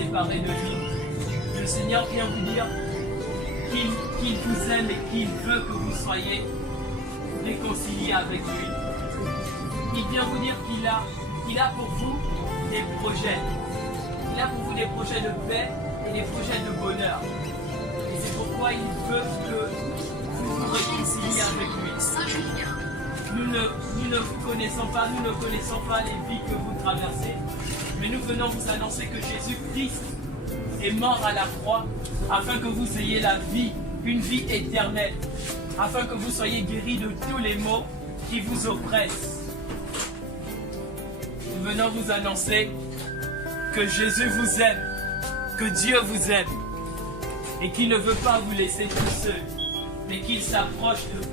séparer de lui. Le Seigneur vient vous dire qu'il vous aime et qu'il veut que vous soyez réconciliés avec lui. Il vient vous dire qu'il a pour vous des projets. Il a pour vous des projets de paix et des projets de bonheur. Et c'est pourquoi il veut que vous vous réconciliez avec lui. Nous ne vous connaissons pas, nous ne connaissons pas les vies que vous traversez, mais nous venons vous annoncer que Jésus-Christ est mort à la croix afin que vous ayez la vie, une vie éternelle, afin que vous soyez guéris de tous les maux qui vous oppressent. Nous venons vous annoncer que Jésus vous aime, que Dieu vous aime et qu'il ne veut pas vous laisser tout seul, mais qu'il s'approche de vous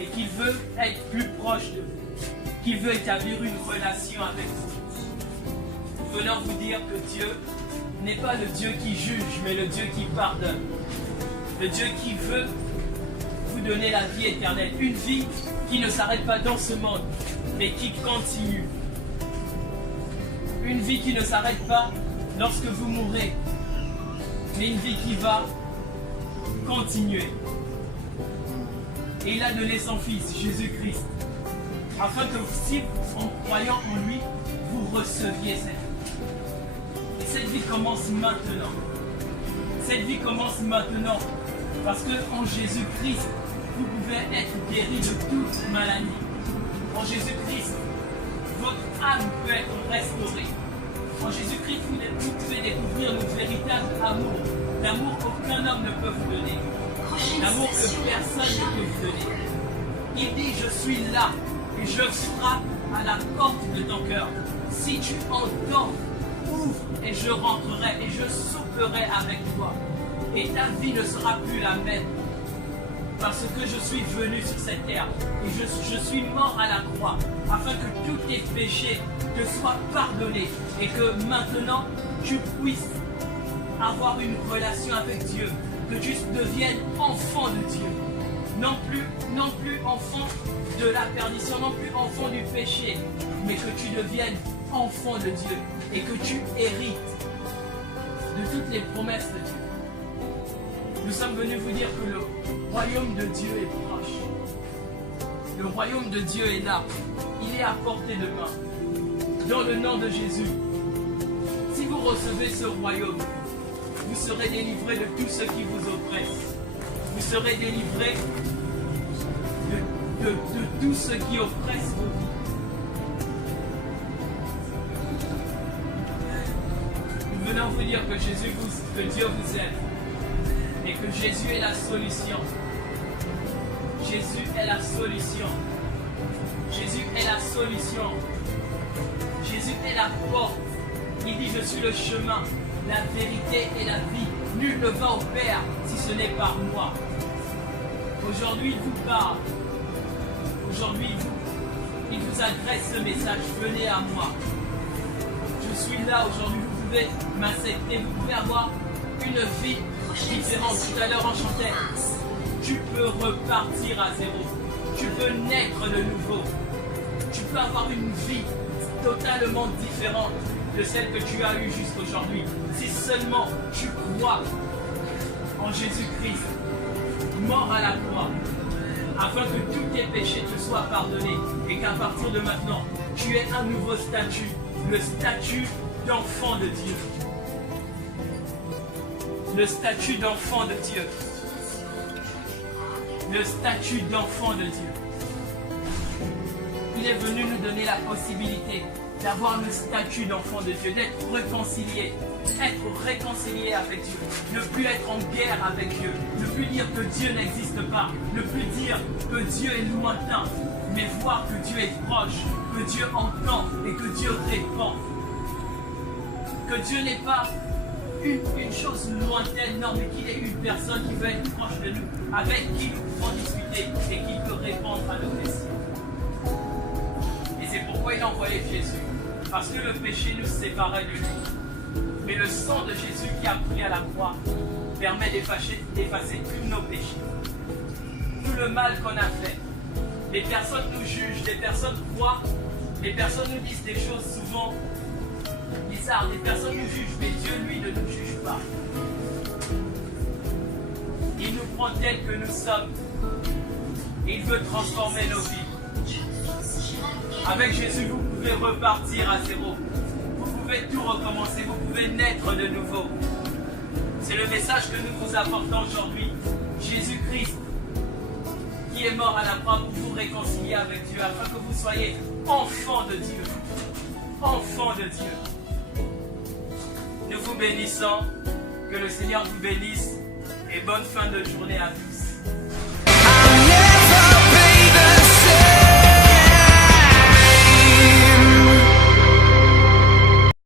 et qu'il veut être plus proche de vous, qu'il veut établir une relation avec vous. Nous venons vous dire que Dieu n'est pas le Dieu qui juge, mais le Dieu qui pardonne. Le Dieu qui veut vous donner la vie éternelle, une vie qui ne s'arrête pas dans ce monde, mais qui continue. Une vie qui ne s'arrête pas lorsque vous mourrez, mais une vie qui va continuer. Et il a donné son Fils, Jésus-Christ, afin que si, en croyant en lui, vous receviez cette vie. Et cette vie commence maintenant. Cette vie commence maintenant, parce qu'en Jésus-Christ, vous pouvez être guéri de toute maladie. En Jésus-Christ, votre âme peut être restaurée. En Jésus-Christ, vous pouvez découvrir le véritable amour. L'amour qu'aucun homme ne peut vous donner. L'amour que personne ne peut vous donner. Il dit, je suis là et je frappe à la porte de ton cœur. Si tu entends, ouvre et je rentrerai et je souperai avec toi. Et ta vie ne sera plus la même. Parce que je suis venu sur cette terre et je suis mort à la croix afin que tous tes péchés te soient pardonnés et que maintenant tu puisses avoir une relation avec Dieu, que tu deviennes enfant de Dieu, non plus enfant de la perdition, non plus enfant du péché, mais que tu deviennes enfant de Dieu et que tu hérites de toutes les promesses de Dieu. Nous sommes venus vous dire que le royaume de Dieu est proche. Le royaume de Dieu est là. Il est à portée de main. Dans le nom de Jésus, si vous recevez ce royaume, vous serez délivrés de tout ce qui vous oppresse. Vous serez délivrés de tout ce qui oppresse vos vies. Nous venons vous dire que Dieu vous aime. Et que Jésus est la solution. Jésus est la solution. Jésus est la solution. Jésus est la porte. Il dit, je suis le chemin, la vérité et la vie. Nul ne va au Père si ce n'est par moi. Aujourd'hui, il vous parle. Aujourd'hui, il vous adresse ce message. Venez à moi. Je suis là aujourd'hui. Vous pouvez m'accepter. Vous pouvez avoir une vie différente. Tout à l'heure on chantait, tu peux repartir à zéro, tu peux naître de nouveau, tu peux avoir une vie totalement différente de celle que tu as eue jusqu'aujourd'hui. Si seulement tu crois en Jésus-Christ, mort à la croix, afin que tous tes péchés te soient pardonnés et qu'à partir de maintenant, tu aies un nouveau statut, le statut d'enfant de Dieu. Le statut d'enfant de Dieu. Le statut d'enfant de Dieu. Il est venu nous donner la possibilité d'avoir le statut d'enfant de Dieu, d'être réconcilié. Être réconcilié avec Dieu. Ne plus être en guerre avec Dieu. Ne plus dire que Dieu n'existe pas. Ne plus dire que Dieu est lointain. Mais voir que Dieu est proche. Que Dieu entend et que Dieu répond. Que Dieu n'est pas une chose lointaine, non, mais qu'il est une personne qui veut être proche de nous, avec qui nous pouvons discuter et qui peut répondre à nos questions. Et c'est pourquoi il a envoyé Jésus, parce que le péché nous séparait de lui. Mais le sang de Jésus qui a pris à la croix permet d'effacer tous nos péchés. Tout le mal qu'on a fait. Les personnes nous jugent, les personnes croient, les personnes nous disent des choses souvent bizarres, les personnes nous jugent, mais Dieu, lui, ne pas. Il nous prend tel que nous sommes. Il veut transformer nos vies. Avec Jésus, vous pouvez repartir à zéro. Vous pouvez tout recommencer. Vous pouvez naître de nouveau. C'est le message que nous vous apportons aujourd'hui. Jésus-Christ, qui est mort à la croix pour vous réconcilier avec Dieu, afin que vous soyez enfants de Dieu. Enfants de Dieu. Nous vous bénissons. Que le Seigneur vous bénisse. Et bonne fin de journée à vous.